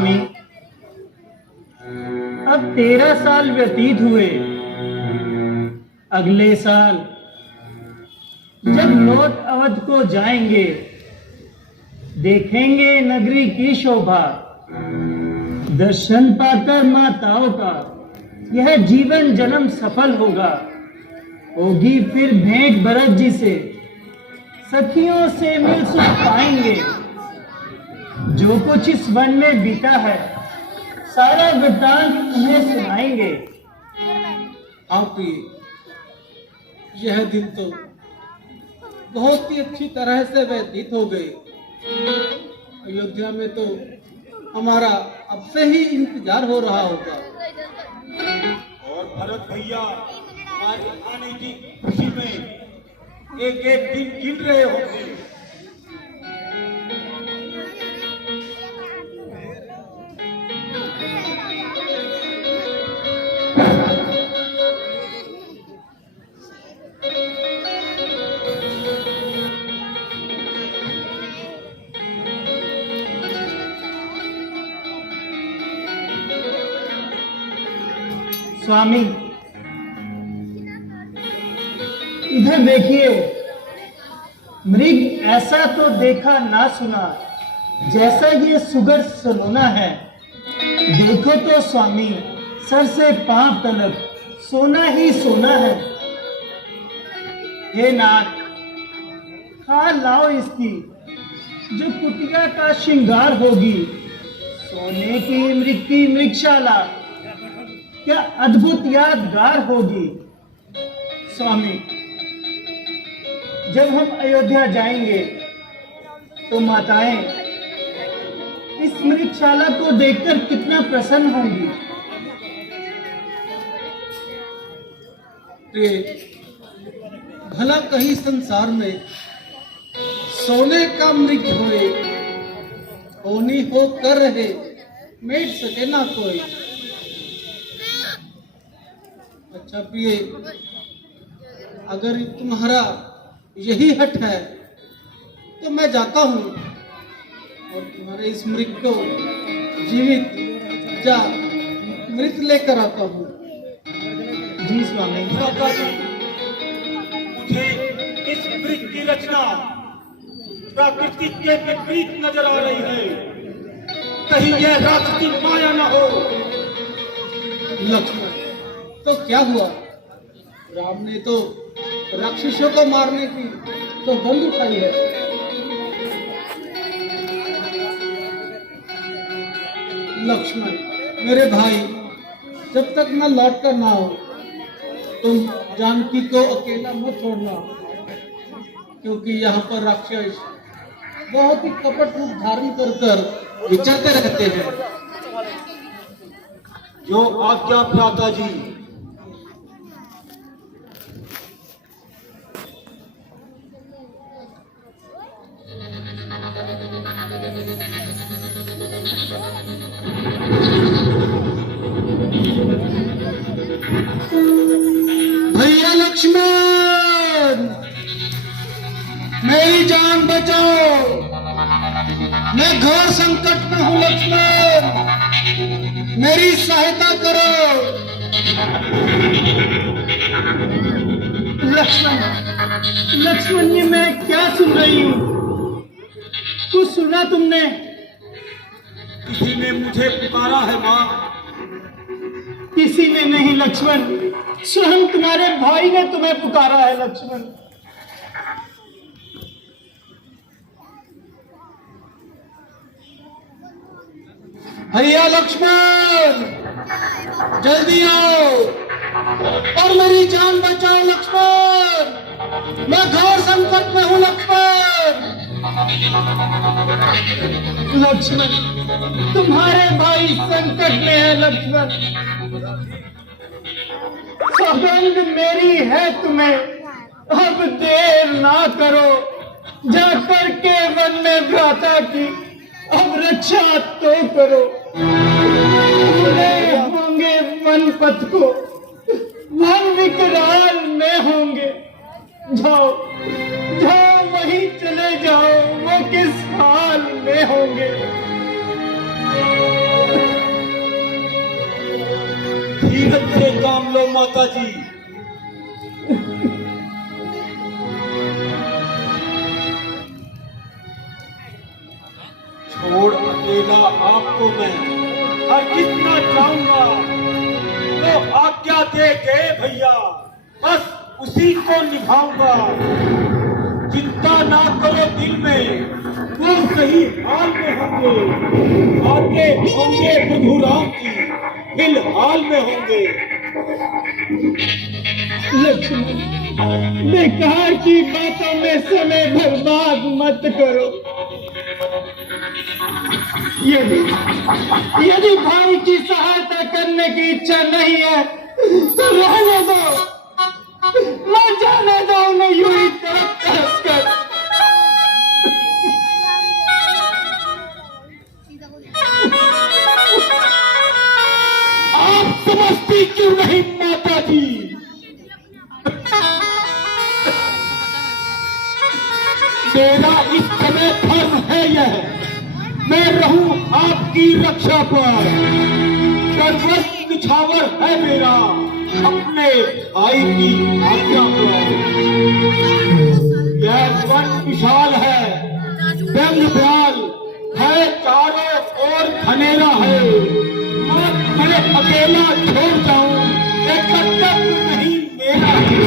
स्वामी, अब 13 साल व्यतीत हुए। अगले साल जब लौट अवध को जाएंगे, देखेंगे नगरी की शोभा। दर्शन पाकर माताओं का यह जीवन जन्म सफल होगा। होगी फिर भेंट भरत जी से, सखियों से मिल सुख पाएंगे। जो कुछ इस वन में बीता है, सारा वृतांत उन्हें सुनाएंगे। आप यह दिन तो बहुत ही अच्छी तरह से व्यतीत हो गए। अयोध्या में तो हमारा अब से ही इंतजार हो रहा होगा। और भरत भैया हमारे आने की खुशी में एक एक दिन गिन रहे होंगे। स्वामी, इधर देखिए। मृग ऐसा तो देखा ना सुना जैसा ये सुगर सलोना है। देखो तो स्वामी, सर से पांव तलक सोना ही सोना है। हे नाथ, खा लाओ इसकी जो कुटिया का श्रृंगार होगी। सोने की मृग की मृगशाला क्या अद्भुत यादगार होगी। स्वामी, जब हम अयोध्या जाएंगे तो माताएं इस मृगशाला को देखकर कितना प्रसन्न होंगी। भला कहीं संसार में सोने का मृग होए, होनी हो कर रहे मेट सके ना कोई। अच्छा प्रिय, अगर तुम्हारा यही हट है तो मैं जाता हूँ और तुम्हारे इस मृग को जीवित या मृत लेकर आता हूँ। जी स्वामी। मुझे इस मृग की रचना प्रकृति के विपरीत नजर आ रही है। कहीं यह राक्षसी माया न हो। लक्ष्मण, तो क्या हुआ? राम ने तो राक्षसों को मारने की तो बंद उठाई है। लक्ष्मण मेरे भाई, जब तक मैं लौट कर ना हो तुम जानकी को अकेला मत छोड़ना, क्योंकि यहाँ पर राक्षस बहुत ही कपट रूप धारण कर विचरते रहते हैं। जो आज्ञा भ्राता जी। भैया लक्ष्मण, मेरी जान बचाओ, मैं घोर संकट में हूँ। लक्ष्मण, मेरी सहायता करो। लक्ष्मण, लक्ष्मण, ये मैं क्या सुन रही हूँ? कुछ सुना तुमने? किसी ने मुझे पुकारा है माँ। किसी ने नहीं लक्ष्मण, स्वयं तुम्हारे भाई ने तुम्हें पुकारा है लक्ष्मण। भैया लक्ष्मण, जल्दी आओ और मेरी जान बचाओ। लक्ष्मण, मैं घोर संकट में हूँ। लक्ष्मण, लक्ष्मण, तुम्हारे भाई संकट में है। लक्ष्मण, सौगंध मेरी है तुम्हें, अब देर ना करो। जाकर के वन में भ्राता की अब रक्षा तो करो। पूरे होंगे वन पथ को, वन विकराल में होंगे। जाओ जाओ, वहीं चले जाओ, वो किस हाल में होंगे। हिम्मत से काम लो माता जी। छोड़ अकेला आपको मैं हर कितना चाहूंगा, तो आज्ञा दे गए भैया, बस उसी को निभाऊंगा। चिंता ना करो दिल में, वो सही हाल में होंगे, आगे होंगे प्रभु राम की, फिलहाल में होंगे। लक्ष्मण, बेकार की बातों में समय बर्बाद मत करो। यदि भाई की सहायता करने की इच्छा नहीं है तो रहने दो, न जाने दो उन्हें यूं ही तरफ कर। आप समझती क्यों नहीं माता जी? मेरा इस समय धर्म है यह, मैं रहूं आपकी रक्षा पर। सर्वस्व निछावर है मेरा अपने भाई की आज्ञा पर। यह वन विशाल है, जंगल है, चारों ओर घनेरा है। मैं अकेला छोड़ जाऊं ये कर्तव्य नहीं मेरा है।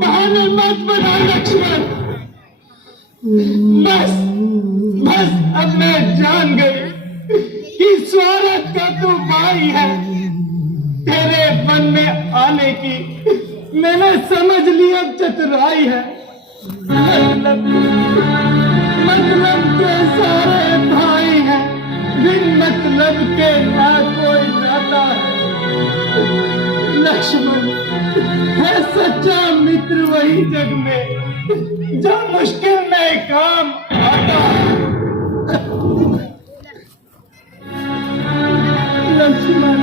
बहाने मत बना लक्ष्मण, बस बस अब मैं जान गई कि स्वार्थ का तू भाई है। तेरे मन में आने की मैंने समझ लिया चतुराई है। मतलब के सारे भाई हैं, बिन मतलब के ना कोई नाता है। लक्ष्मण है सच्चा मित्र वही जग में जो मुश्किल में काम आता है। लक्ष्मण,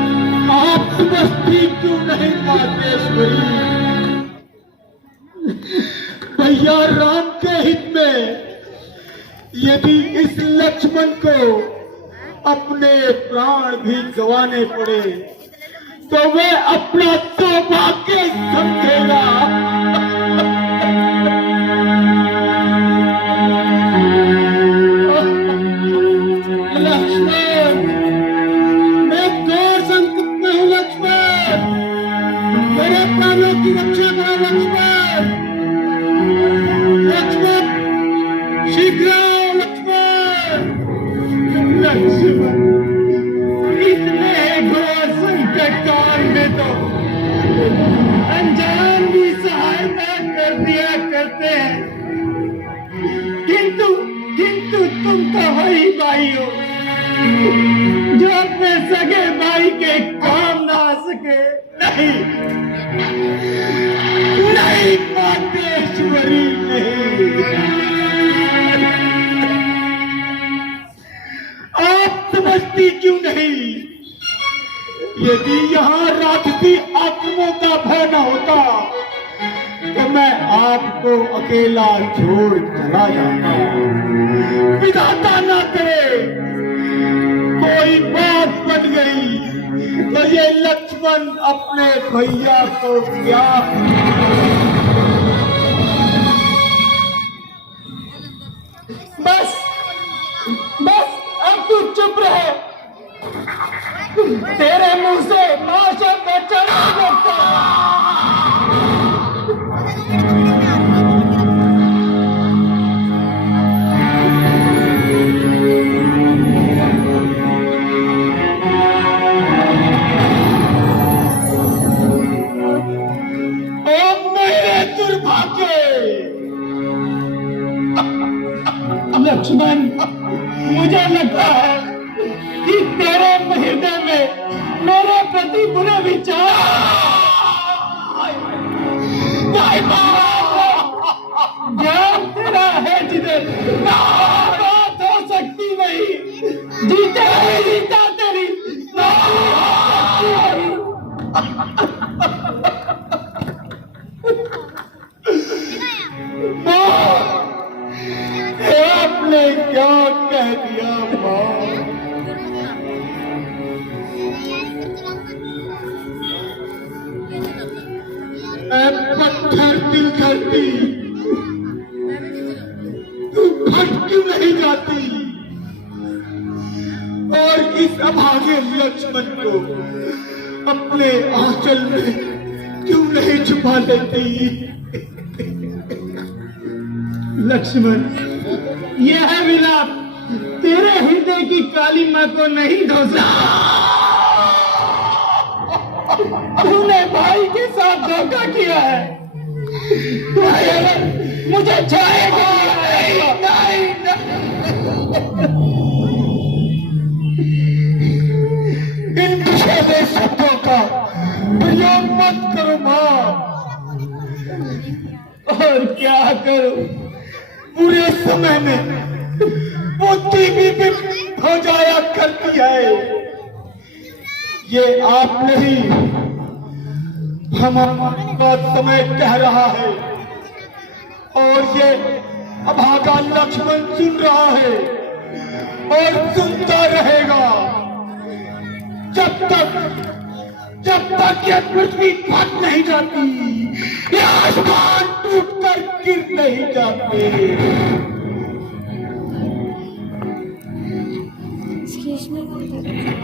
आप समझती क्यों नहीं मातेश्वरी? भैया राम के हित में यदि इस लक्ष्मण को अपने प्राण भी गंवाने पड़े तो वह अपना सौभाग्य समझेगा। लक्ष्मण, मैं घोर संकट में हूँ लक्ष्मण, मेरे प्राणों की रक्षा करो लक्ष्मण। लक्ष्मण शीघ्र आओ लक्ष्मण। लक्ष्मण, इतने घोर संकट काल में तो अनजान भी सहायता कर दिया करते हैं, किंतु किंतु तुम तो वही भाई हो जो अपने सगे भाई के काम ना आ सके। नहीं नहीं मातेश्वरी, नहीं। आप समझती क्यों नहीं? यदि यहाँ राक्षसी आक्रमणों का भय न होता तो मैं आपको अकेला छोड़ चला जाता। विधाता न करे कोई बात बन गई तो ये लक्ष्मण अपने भैया को क्या बस बस अब तू चुप रहे। तेरे मुंह से मां शब्द चढ़ा लगता। ओ मेरे दुर्भाग्य! लक्ष्मण, मुझे लगता है कि तेरे हृदय में मेरे प्रति बुरे विचार। ज्ञान तेरा है जिधर बात हो सकती नहीं, जीते ही जीता तेरी आपने क्या कह दिया मां? बेटी, तू फट क्यों नहीं जाती और इस अभागे लक्ष्मण को अपने आंचल में क्यों नहीं छुपा लेती? लक्ष्मण, यह विलाप तेरे हृदय की काली मां को नहीं धोसा। तूने भाई के साथ धोखा किया है। मुझे छाएगा नहीं। इन विषैले शब्दों का प्रयोग मत करो मां। और क्या करूं? पूरे समय में बुद्धि भी विकसित हो जाया करती है। ये आप नहीं, हमारा समय कह रहा है और ये अभागा लक्ष्मण सुन रहा है और सुनता रहेगा जब तक ये पृथ्वी फट नहीं जाती, ये आसमान टूटकर गिर नहीं जाते।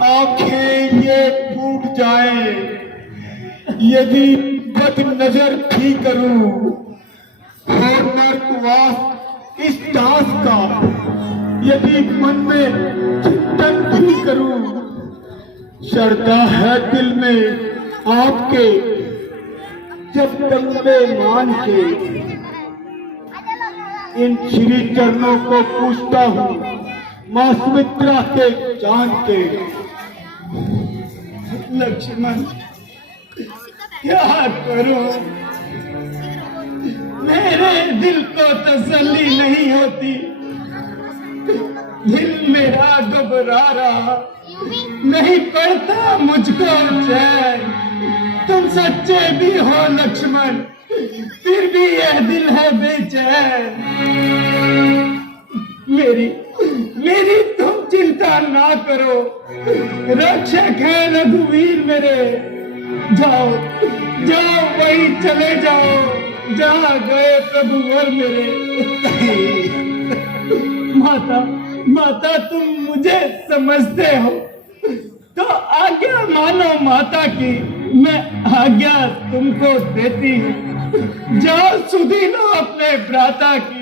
आंखें ये फूट जाए यदि बद नजर भी करूं, हो नर्कवास इस दास का यदि मन में चिंतन भी करूं। श्रद्धा है दिल में आपके जब बंदे मान के इन श्री चरणों को पूछता हूँ मां सुमित्रा के जान के। लक्ष्मण, क्या करूं? मेरे दिल को तसल्ली नहीं होती। दिल मेरा घबरा रहा, नहीं पड़ता मुझको चैन। तुम सच्चे भी हो लक्ष्मण, फिर भी यह दिल है बेचैन। मेरी तुम चिंता ना करो, रक्षक है रघुवीर मेरे। जाओ वही चले जाओ जहाँ गए प्रभुवर मेरे। माता तुम मुझे समझते हो तो आज्ञा मानो माता की, मैं आज्ञा तुमको देती हूँ। जाओ सुधी लो अपने भ्राता की।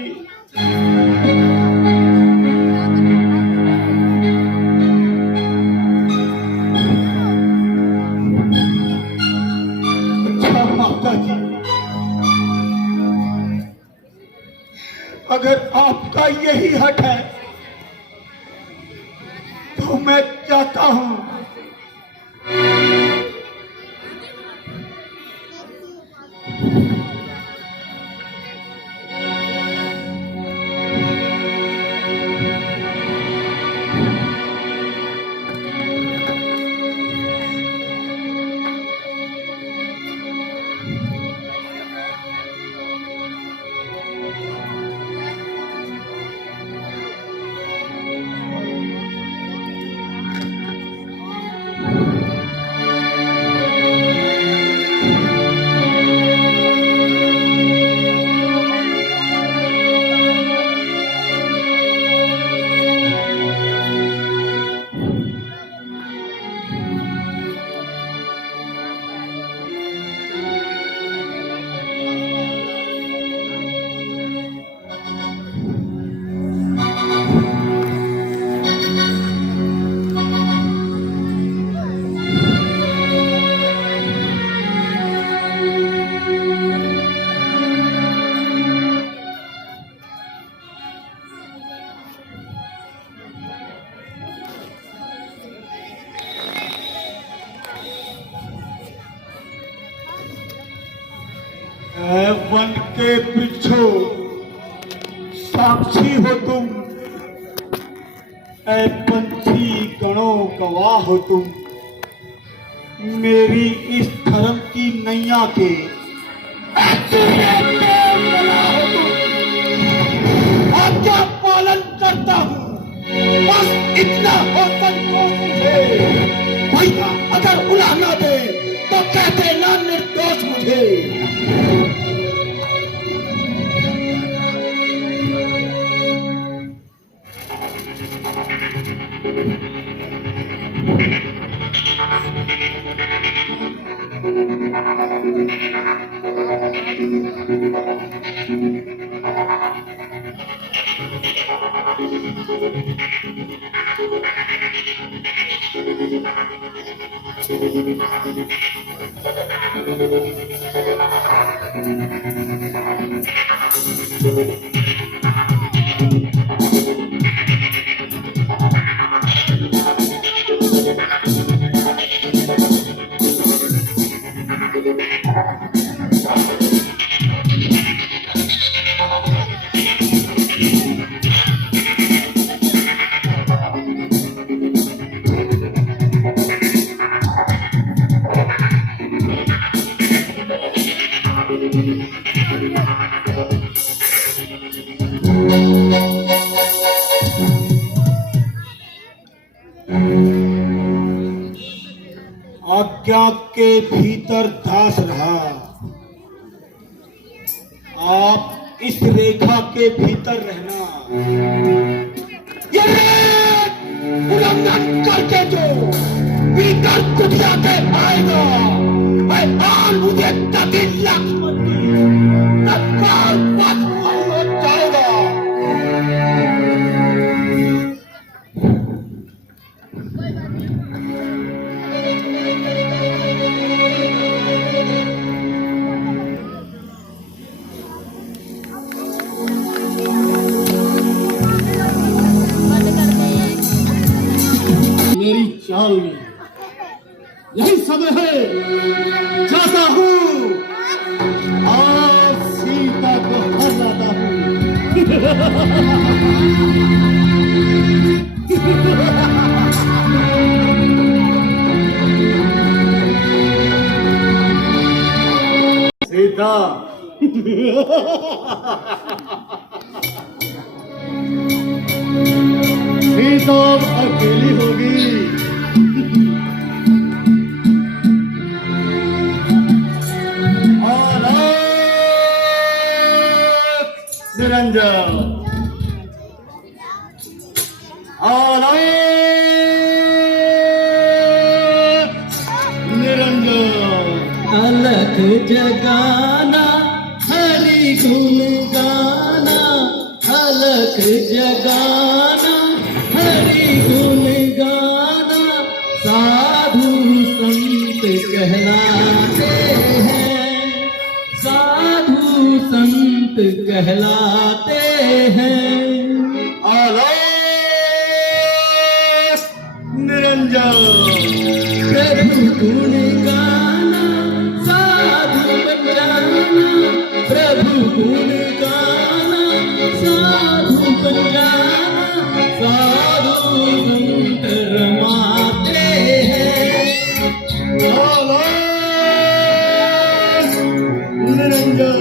माता जी, अगर आपका यही हक है तो मैं चाहता हूं वन के वृक्षों साक्षी हो तुम, ऐ पंछी गणों गवाह हो तुम। मेरी इस धर्म की नैया के आज्ञा पालन करता हूँ, बस इतना हो संतोष मुझे। भैया अगर उलाहना दे तो कहते ना निर्दोष मुझे। आज्ञा के भीतर दास रहा, आप इस रेखा के भीतर रहना। ये उल्लंघन करके जो भीतर कुटिया के आएगा, मैं आज मुझे तभी लक्ष्मण की तत्काल पथ हो जाएगा। मेरी चाल में यही समय है, जाता हूँ आज सीता को हर लाता हूँ। सीता सीता अब अकेली होगी। निरंजन निरंजन अलख जगाना हरि गुण गाना, अलख जगाना हरि गुण गाना, साधु संत कहलाते हैं, साधु संत कहलाते हैं। निरंजन प्रभु गुण गाना साधु बन जाना, प्रभु गुण गाना साधु बन जाना, साधु संत रमाते हैं। निरंजन